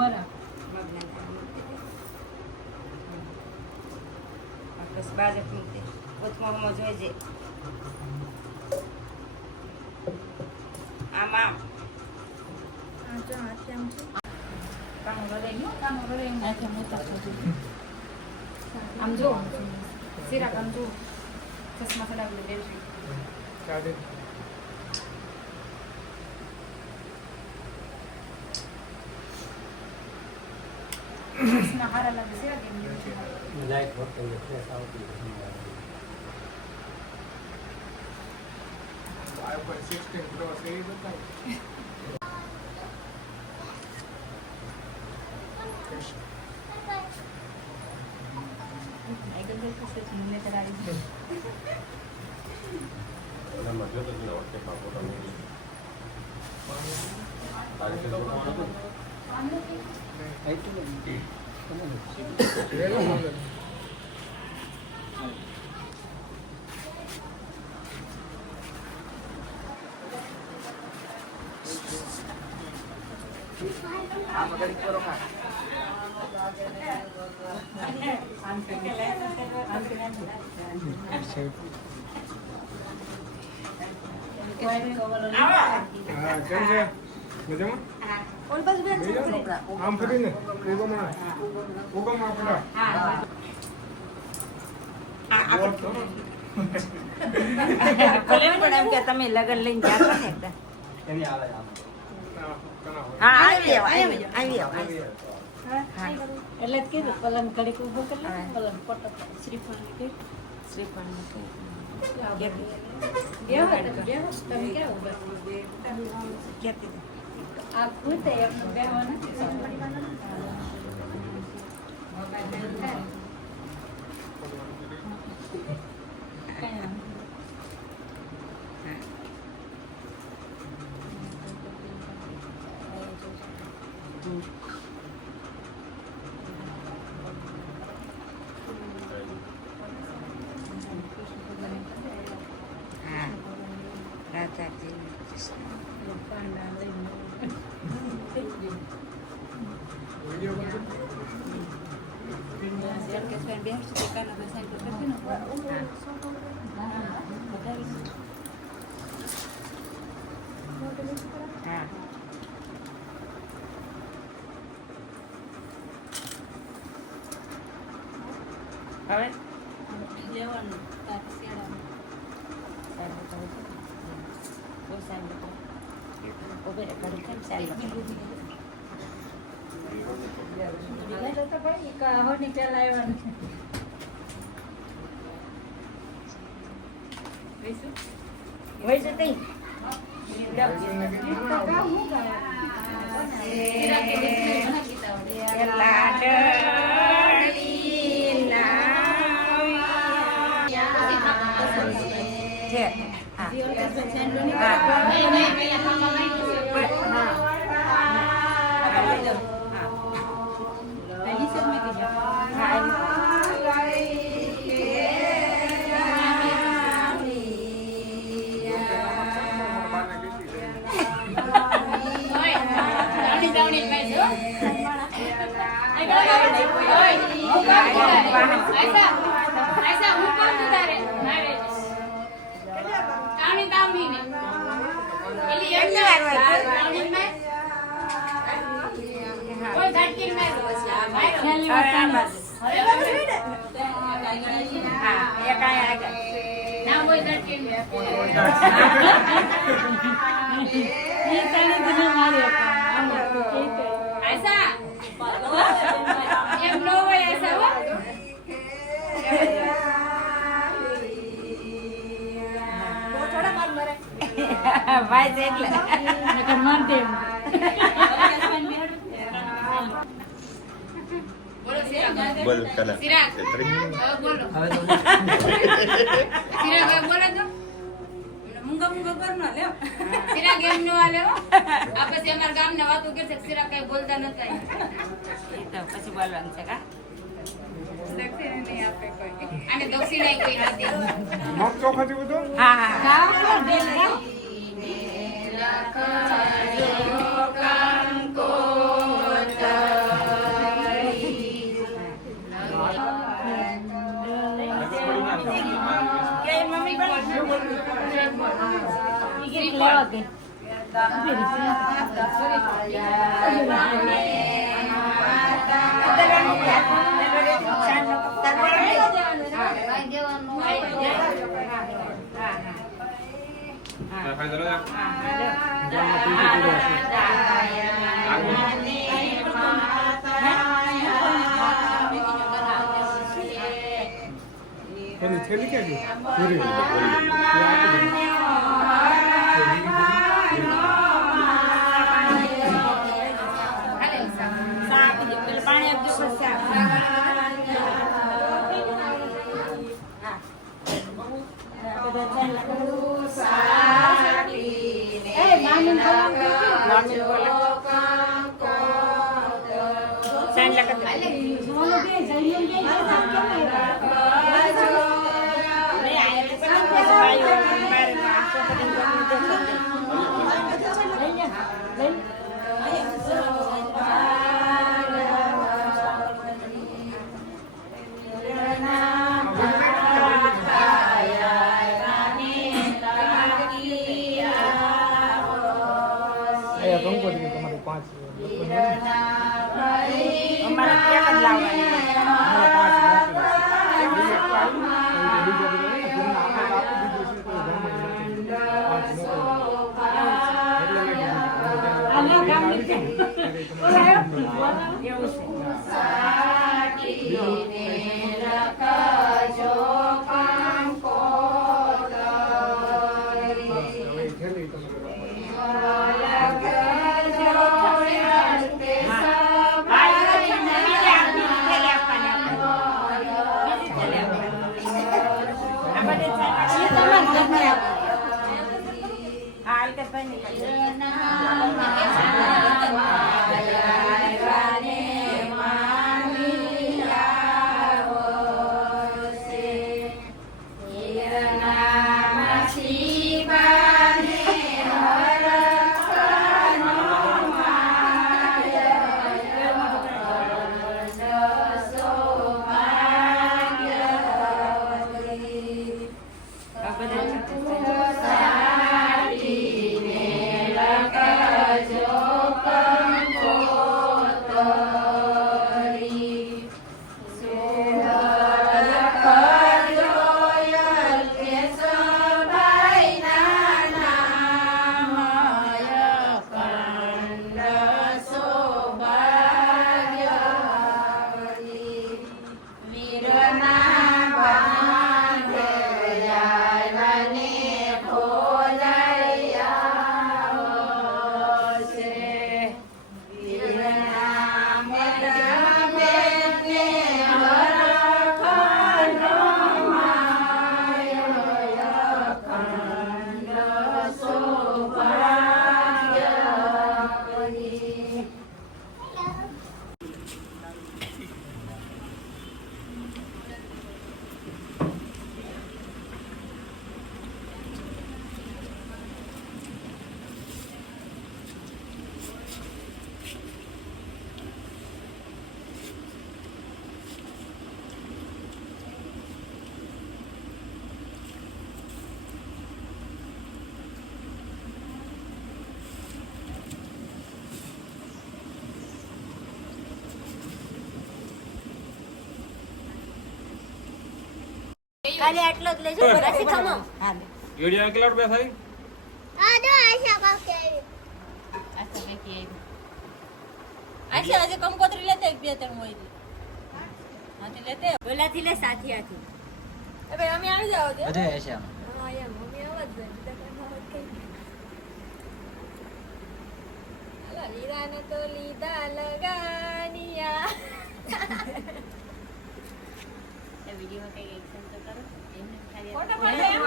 બરાબર મગના દાણા મૂકી દે. બસ બાજુ મૂકી દે. ઓછમાં જોઈજે આમાં આમ જો સિરાક આમ જો ચશ્મા ચડાવી દેવજી ચશ્મા હારા લાગે સિરાક એમ દેવજી લાઈટ હોતે ફ્રેશ આવતી iPhone 16 Pro series બતાવો. આમ ફરીને પણ એમ કે તમે લગન લઈને જાશો ને એકદમ હા આવી આવો એટલે જ કીધું પલંગ ઘડીક ઊભો કરી લે પલંગ પટક શ્રીફળ મૂકી શ્રીફળ મૂકી તમે ક્યાં ઊભા ક્યાંથી આ ખૂટે એમને બેહવા નથી હવે લેવાનું હોની પેલા આવ્યા હોય છે તઈ ભાઈ છે એટલે માનતે બોલ ચલા સિરાગ બોલો સિરાગ બોલો તો મુંગા મુંગા કરના લે સિરાગ એમ નો આલે હો આ પછી અમાર ગામ ને વાતો કરશે સિરાગ કઈ બોલતા નતા એ તો પછી બોલવાનું છે કા દક્ષિણ નહીં આપે કોઈ અને દક્ષિણ કોઈ નથી મગ ચોખાથી બધું હા હા હા એની થેલી ક્યાં ગઈ? પૂરી. પાણી આપજો તમારે 5 અમારે ક્યાં જ લાવવાની ખાલી આટલો જ લેજો પછી ખમો વિડિયો કેટલા રૂપિયા થાય? આટલે હજી કંકોત્રી લેતે બે ત્રણ હોય હાથી લેતે ઓલાથી લે સાથી હાથી એ ભાઈ અમે આવી જાવ દે બધે હશે આમ. હા યાર મમ્મી આવત જાય લીરાને તો લીધા લગાનિયા વિડીયો કઈ એક્શન તો કરો એમને ખાલી ફોટો પાડો એમ